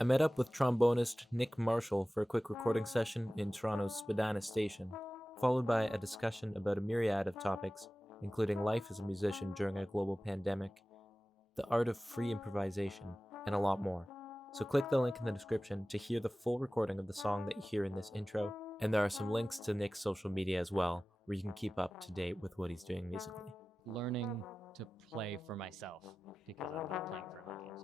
I met up with trombonist Nick Marshall for a quick recording session in Toronto's Spadina Station, followed by a discussion about a myriad of topics, including life as a musician during a global pandemic, the art of free improvisation, and a lot more. So click the link in the description to hear the full recording of the song that you hear in this intro, and there are some links to Nick's social media as well, where you can keep up to date with what he's doing musically. Learning to play for myself because I'm not playing for an audience,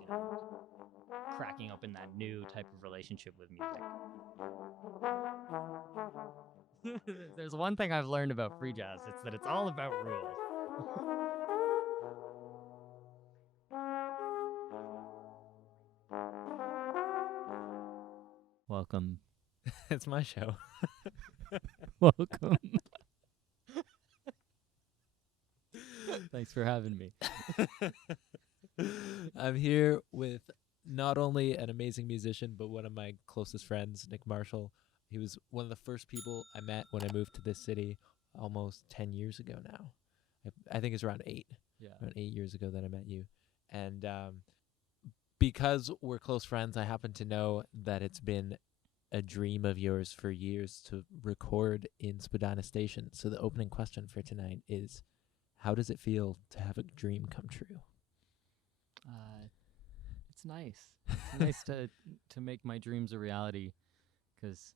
cracking open that new type of relationship with music. There's one thing I've learned about free jazz, it's that it's all about rules. Welcome. It's my show. Welcome. Thanks for having me. I'm here with not only an amazing musician, but one of my closest friends, Nick Marshall. He was one of the first people I met when I moved to this city almost 10 years ago now. I think it's around 8. Yeah. Around 8 years ago that I met you. And because we're close friends, I happen to know that it's been a dream of yours for years to record in Spadina Station. So the opening question for tonight is, how does it feel to have a dream come true? It's nice. It's nice to make my dreams a reality, because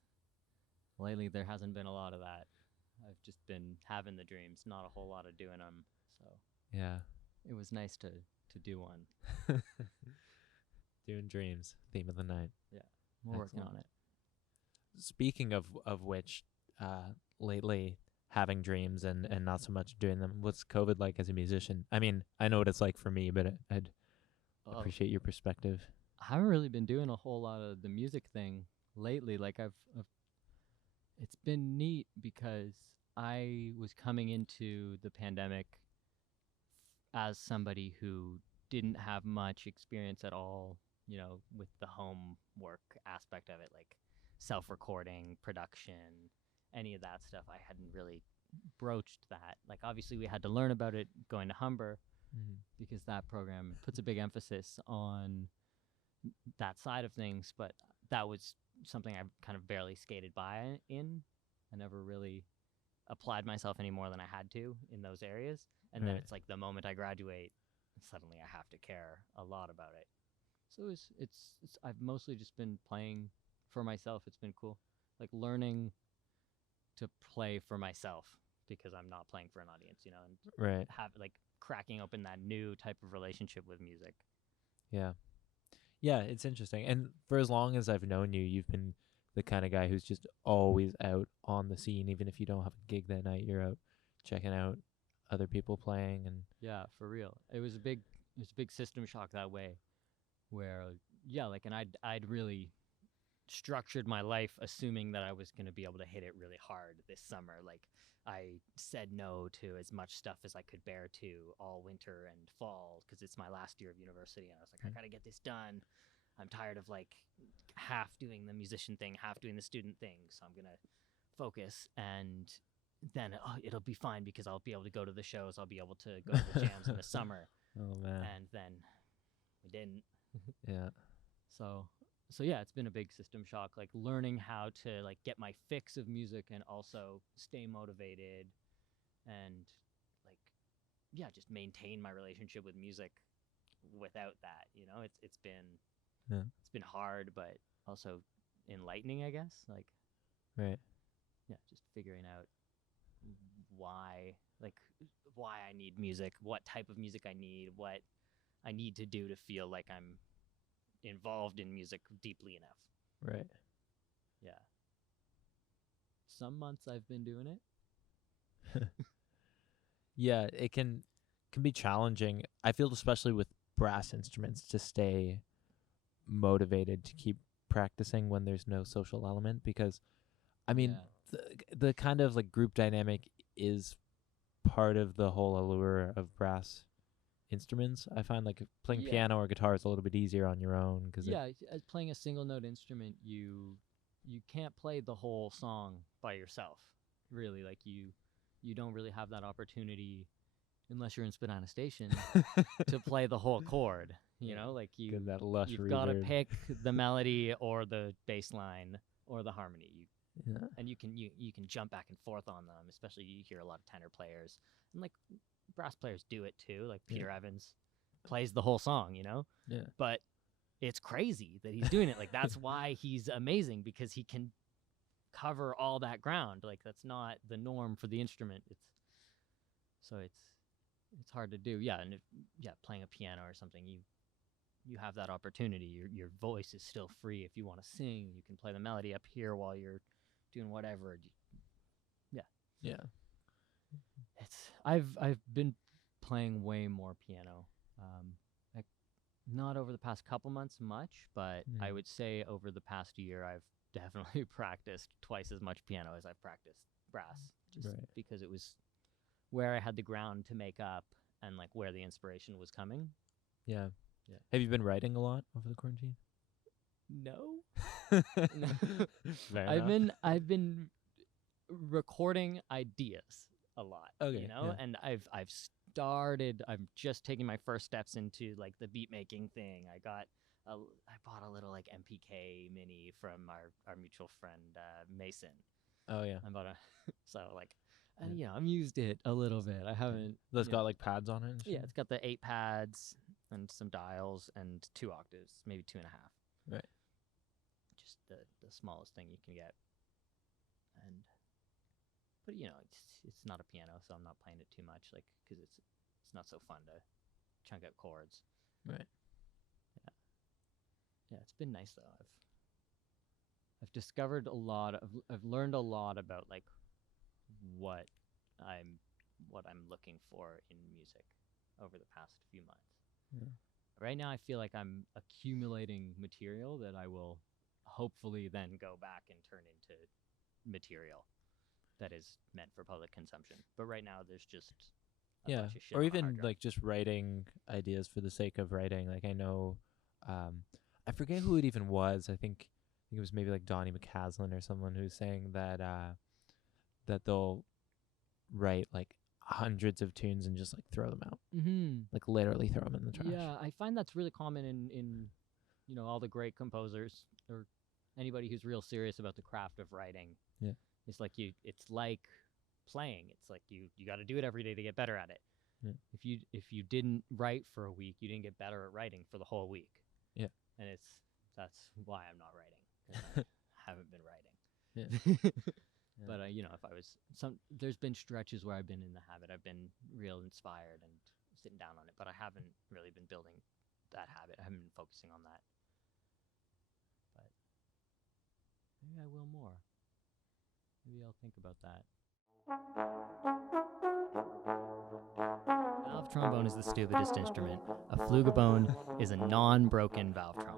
lately there hasn't been a lot of that. I've just been having the dreams, not a whole lot of doing them. So Yeah. it was nice to do one. Doing dreams, theme of the night. Yeah, we're working on it. Speaking of which, lately having dreams and not so much doing them. What's COVID like as a musician? I mean, I know what it's like for me, but I'd appreciate your perspective. I haven't really been doing a whole lot of the music thing lately. Like I've it's been neat because I was coming into the pandemic as somebody who didn't have much experience at all, with the home work aspect of it, like self-recording, production, any of that stuff. I hadn't really broached that. Like obviously we had to learn about it going to Humber, because that program puts a big emphasis on that side of things, but that was something I kind of barely skated by in. I never really applied myself any more than I had to in those areas. And then it's like the moment I graduate, suddenly I have to care a lot about it. So it's I've mostly just been playing for myself. It's been cool, like learning to play for myself because I'm not playing for an audience, and have like cracking open that new type of relationship with music. Yeah. Yeah, it's interesting. And for as long as I've known you, you've been the kind of guy who's just always out on the scene. Even if you don't have a gig that night, you're out checking out other people playing. And yeah, for real. It was a big system shock that way, where and I'd really structured my life assuming that I was going to be able to hit it really hard this summer. Like I said no to as much stuff as I could bear to all winter and fall, because it's my last year of university, and I was like, I got to get this done. I'm tired of like half doing the musician thing, half doing the student thing, so I'm going to focus, and then it'll be fine because I'll be able to go to the shows, I'll be able to go to the jams in the summer. Oh man. And then we didn't. Yeah. So yeah, it's been a big system shock, like learning how to like get my fix of music and also stay motivated and like just maintain my relationship with music without that. It's been hard, but also enlightening, I guess. Like just figuring out why I need music, what type of music I need, what I need to do to feel like I'm involved in music deeply enough. Right. Yeah. Some months I've been doing it. Yeah, it can be challenging. I feel especially with brass instruments to stay motivated to keep practicing when there's no social element, because I mean the kind of like group dynamic is part of the whole allure of brass instruments. I find like playing piano or guitar is a little bit easier on your own, because as playing a single note instrument, you can't play the whole song by yourself, really. Like you don't really have that opportunity unless you're in Spadina Station to play the whole chord. You know, like Get that lush you've got to reverb. pick the melody or the bass line or the harmony. Yeah. And you can jump back and forth on them, especially you hear a lot of tenor players and like brass players do it too. Like Peter Evans plays the whole song, you know. Yeah. But it's crazy that he's doing it. Like that's why he's amazing, because he can cover all that ground. Like that's not the norm for the instrument. It's hard to do. Yeah, and playing a piano or something, you have that opportunity. Your voice is still free. If you want to sing, you can play the melody up here while you're doing whatever. Yeah. I've been playing way more piano. Like not over the past couple months much, but I would say over the past year I've definitely practiced twice as much piano as I've practiced brass, just because it was where I had the ground to make up and like where the inspiration was coming. Yeah. Have you been writing a lot over the quarantine? No. Fair I've been recording ideas a lot. Okay, You know, and I've started. I'm just taking my first steps into like the beat making thing. I bought a little like MPK mini from our mutual friend Mason. Oh yeah. I bought so like. You know, I've used it a little bit. I haven't. That's got like pads on it. And shit? Yeah, it's got the 8 pads and some dials and 2 octaves, maybe 2.5. Right. Just the smallest thing you can get. But you know, it's not a piano, so I'm not playing it too much, like because it's not so fun to chunk out chords. Right. Yeah, it's been nice though. I've discovered a lot. I've learned a lot about like what I'm looking for in music over the past few months. Yeah. Right now I feel like I'm accumulating material that I will hopefully then go back and turn into material that is meant for public consumption. But right now there's just a bunch of shit or on a even hard drive. like just writing ideas for the sake of writing. Like I know I forget who it even was. I think it was maybe like Donnie McCaslin or someone who's saying that that they'll write like hundreds of tunes and just like throw them out. Like literally throw them in the trash. Yeah, I find that's really common in you know, all the great composers or anybody who's real serious about the craft of writing. Yeah. It's like it's like playing. It's like you got to do it every day to get better at it. Yeah. If you didn't write for a week, you didn't get better at writing for the whole week. Yeah. And that's why I'm not writing, 'cause I haven't been writing. Yeah. But you know, if I was there's been stretches where I've been in the habit. I've been real inspired and sitting down on it, but I haven't really been building that habit. I haven't been focusing on that. But maybe I will more. Maybe I'll think about that. Valve trombone is the stupidest instrument. A flugabone is a non-broken valve trombone.